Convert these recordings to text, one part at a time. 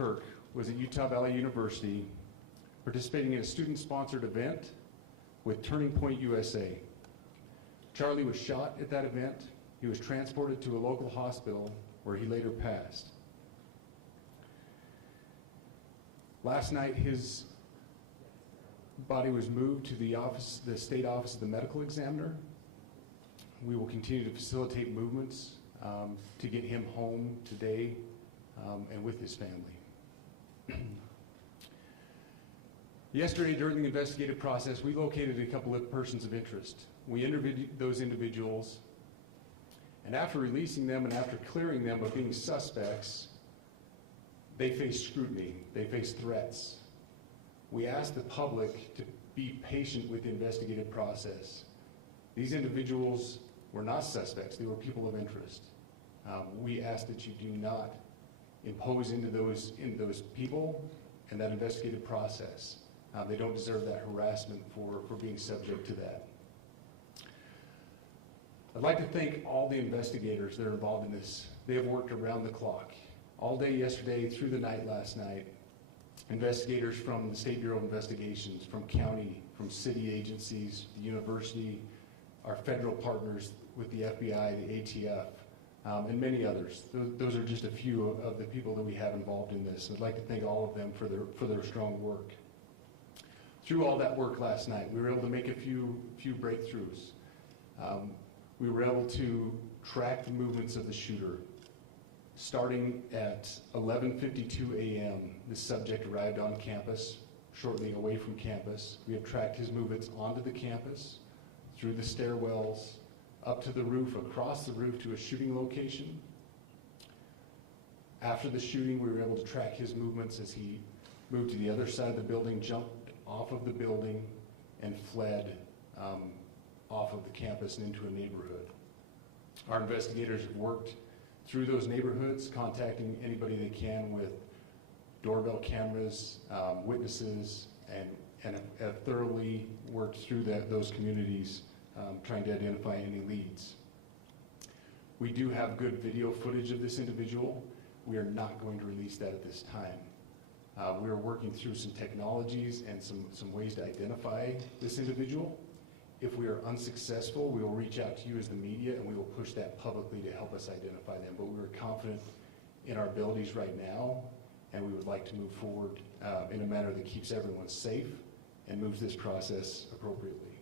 Kirk was at Utah Valley University participating in a student-sponsored event with Turning Point USA. Charlie was shot at that event. He was transported to a local hospital where he later passed. Last night, his body was moved to the state office of the medical examiner. We will continue to facilitate movements to get him home today and with his family. Yesterday, during the investigative process, we located a couple of persons of interest. We interviewed those individuals, and after releasing them and after clearing them of being suspects, they faced scrutiny, they faced threats. We asked the public to be patient with the investigative process. These individuals were not suspects, they were people of interest. We ask that you do not impose into those people and that investigative process. They don't deserve that harassment for being subject to that. I'd like to thank all the investigators that are involved in this. They have worked around the clock. All day yesterday, through the night last night, investigators from the State Bureau of Investigations, from county, from city agencies, the university, our federal partners with the FBI, the ATF, and many others. Those are just a few of the people that we have involved in this. I'd like to thank all of them for their strong work. Through all that work last night, we were able to make a few breakthroughs. We were able to track the movements of the shooter. Starting at 11:52 a.m., the subject arrived on campus, shortly away from campus. We have tracked his movements onto the campus, through the stairwells, up to the roof, across the roof to a shooting location. After the shooting, we were able to track his movements as he moved to the other side of the building, jumped off of the building, and fled off of the campus and into a neighborhood. Our investigators have worked through those neighborhoods, contacting anybody they can with doorbell cameras, witnesses, and have thoroughly worked through those communities, trying to identify any leads. We do have good video footage of this individual. We are not going to release that at this time. We are working through some technologies and some ways to identify this individual. If we are unsuccessful, we will reach out to you as the media and we will push that publicly to help us identify them. But we are confident in our abilities right now, and we would like to move forward in a manner that keeps everyone safe and moves this process appropriately.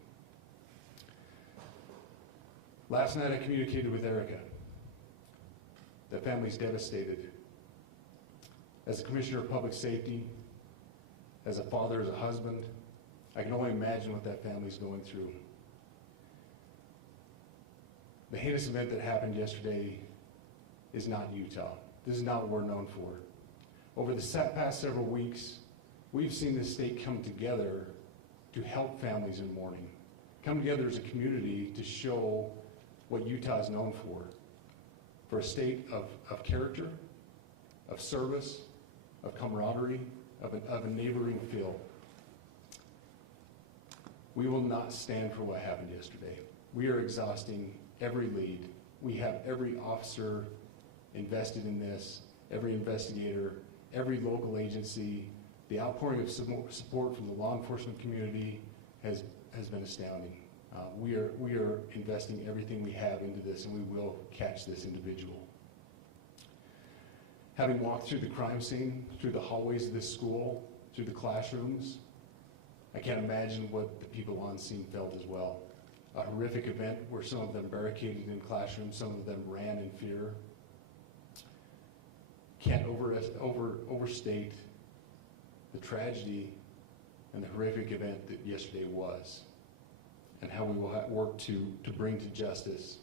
Last night I communicated with Erica. The family's devastated. As a commissioner of public safety, as a father, as a husband, I can only imagine what that family's going through. The heinous event that happened yesterday is not Utah. This is not what we're known for. Over the past several weeks, we've seen this state come together to help families in mourning, come together as a community to show what Utah is known for a state of character, of service, of camaraderie, of a neighboring feel. We will not stand for what happened yesterday. We are exhausting every lead. We have every officer invested in this, every investigator, every local agency. The outpouring of support from the law enforcement community has been astounding. We are investing everything we have into this, and we will catch this individual. Having walked through the crime scene, through the hallways of this school, through the classrooms, I can't imagine what the people on scene felt as well. A horrific event where some of them barricaded in classrooms, some of them ran in fear. Can't overstate the tragedy and the horrific event that yesterday was, and how we will work to bring to justice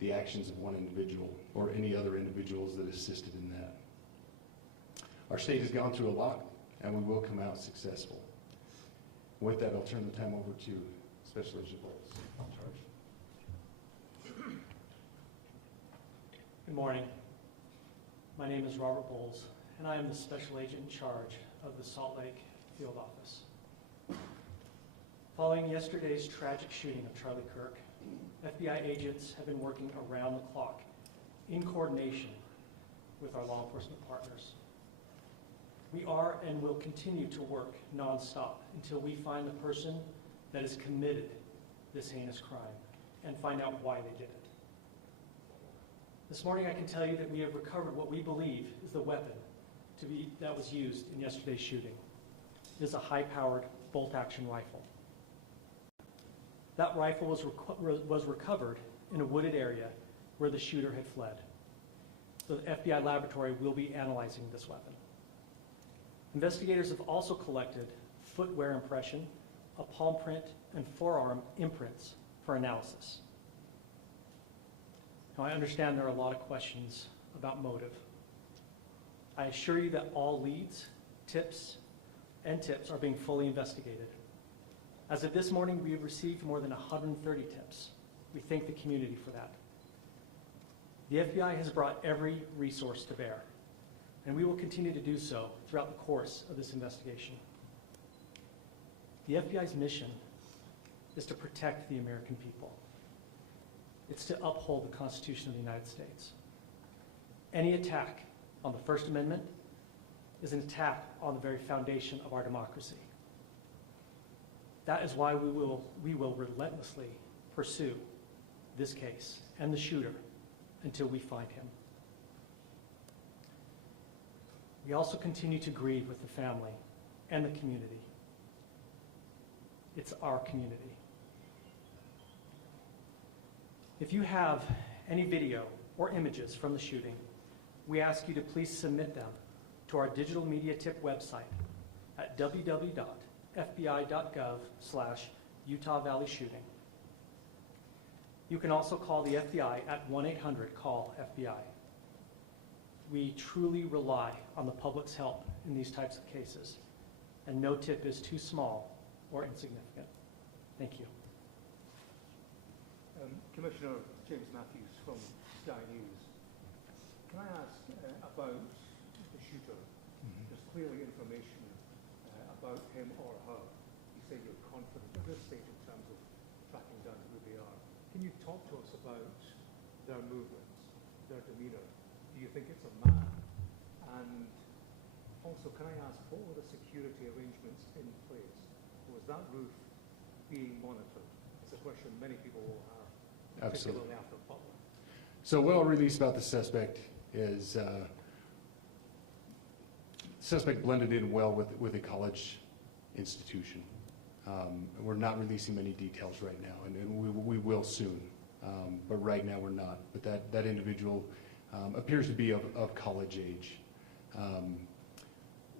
the actions of one individual or any other individuals that assisted in that. Our state has gone through a lot, and we will come out successful. With that, I'll turn the time over to Special Agent Bowles. Good morning. My name is Robert Bowles, and I am the Special Agent in charge of the Salt Lake Field Office. Following yesterday's tragic shooting of Charlie Kirk, FBI agents have been working around the clock in coordination with our law enforcement partners. We are and will continue to work nonstop until we find the person that has committed this heinous crime and find out why they did it. This morning I can tell you that we have recovered what we believe is the weapon that was used in yesterday's shooting. It is a high-powered bolt-action rifle. That rifle was recovered in a wooded area where the shooter had fled. The FBI laboratory will be analyzing this weapon. Investigators have also collected footwear impression, a palm print, and forearm imprints for analysis. Now, I understand there are a lot of questions about motive. I assure you that all leads, tips are being fully investigated. As of this morning, we have received more than 130 tips. We thank the community for that. The FBI has brought every resource to bear, and we will continue to do so throughout the course of this investigation. The FBI's mission is to protect the American people. It's to uphold the Constitution of the United States. Any attack on the First Amendment is an attack on the very foundation of our democracy. That is why we will relentlessly pursue this case and the shooter until we find him. We also continue to grieve with the family and the community. It's our community. If you have any video or images from the shooting, we ask you to please submit them to our digital media tip website at www.fbi.gov/Utah Valley Shooting. You can also call the FBI at 1-800-CALL-FBI. We truly rely on the public's help in these types of cases, and no tip is too small or insignificant. Thank you. Commissioner James Matthews from Sky News. Can I ask about the shooter? There's clearly information about him or her. You say you're confident at this stage in terms of tracking down who they are. Can you talk to us about their movements, their demeanour? Do you think it's a man? And also, can I ask, what were the security arrangements in place? Was that roof being monitored? It's a question many people will have. Absolutely. After Butler. So what I'll release about the suspect is suspect blended in well with a college institution. We're not releasing many details right now, and we will soon, but right now we're not. But that individual appears to be of college age.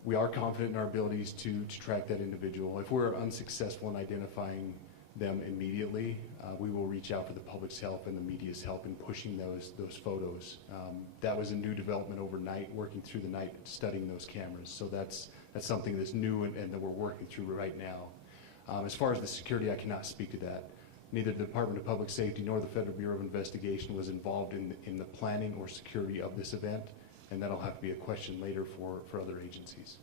We are confident in our abilities to track that individual. If we're unsuccessful in identifying them immediately, we will reach out for the public's help and the media's help in pushing those photos. That was a new development overnight, working through the night, studying those cameras. So that's something that's new and that we're working through right now. As far as the security, I cannot speak to that. Neither the Department of Public Safety nor the Federal Bureau of Investigation was involved in the planning or security of this event, and that'll have to be a question later for other agencies.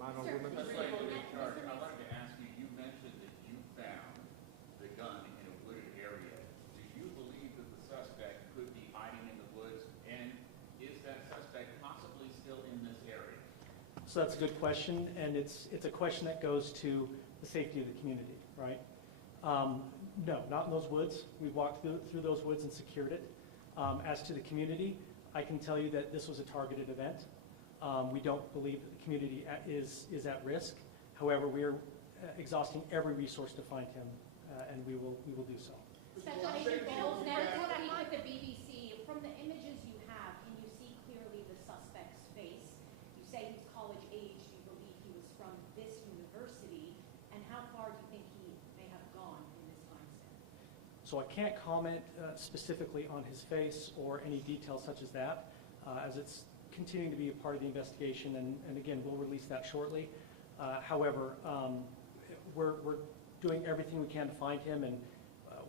Man or woman? Just like Charlie, I wanted to ask you, you mentioned that you found the gun in a wooded area. Do you believe that the suspect could be hiding in the woods, and is that suspect possibly still in this area? So that's a good question, and it's a question that goes to the safety of the community, right? No, not in those woods. We've walked through those woods and secured it. As to the community, I can tell you that this was a targeted event. We don't believe that the community is at risk. However, we are exhausting every resource to find him, and we will do so. Special Agent Bowles, now to speak with the BBC. From the images you have, can you see clearly the suspect's face? You say he's college age. Do you believe he was from this university? And how far do you think he may have gone in this time span? So I can't comment specifically on his face or any details such as that, as it's continuing to be a part of the investigation, and again, we'll release that shortly. However, we're doing everything we can to find him, and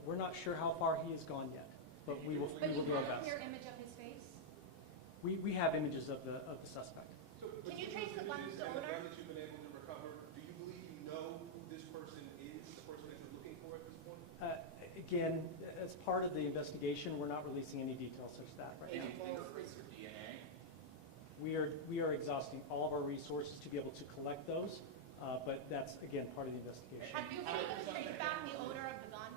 we're not sure how far he has gone yet, but we will do our best. But you have a clear image of his face? We have images of the suspect. So, Can you trace the gun's owner? The gun that you've been able to recover, do you believe you know who this person is, the person that you're looking for at this point? Again, as part of the investigation, we're not releasing any details such as that right now. Any fingerprints or DNA? We are exhausting all of our resources to be able to collect those, but that's, again, part of the investigation. Have you been able to trace back the owner of the gun?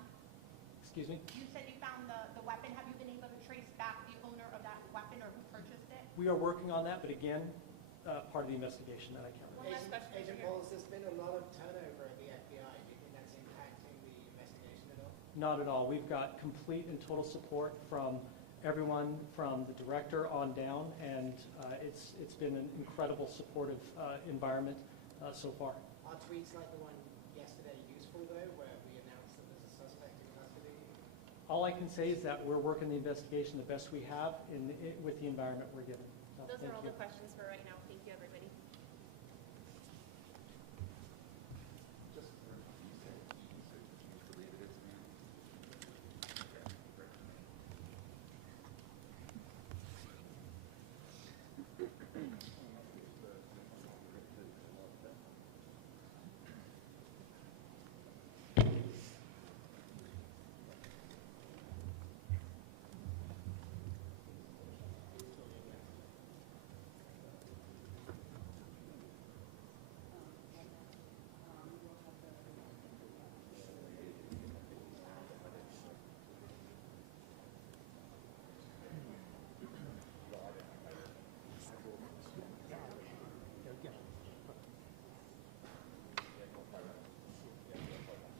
Excuse me? You said you found the weapon. Have you been able to trace back the owner of that weapon or who purchased it? We are working on that, but again, part of the investigation that I covered. One last question. Agent over here. Paul, has there been a lot of turnover at the FBI? Do you think that's impacting the investigation at all? Not at all. We've got complete and total support from everyone, from the director on down, and it's been an incredible supportive environment so far. Are tweets like the one yesterday useful, though, where we announced that there's a suspect in custody? All I can say is that we're working the investigation the best we have with the environment we're given. So, Those thank are all you. the questions for right now. Thank you, everybody.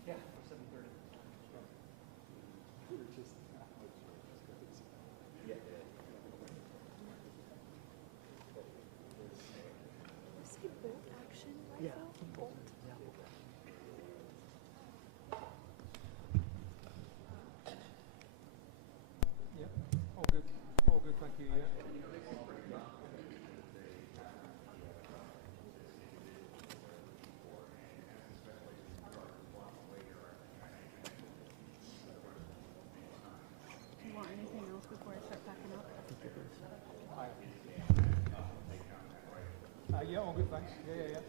Yeah, for 7:30. Yeah. Yeah, all good. All good, thank you, yeah. Do you want anything else before I start packing up? Yeah, all good, thanks. Yeah.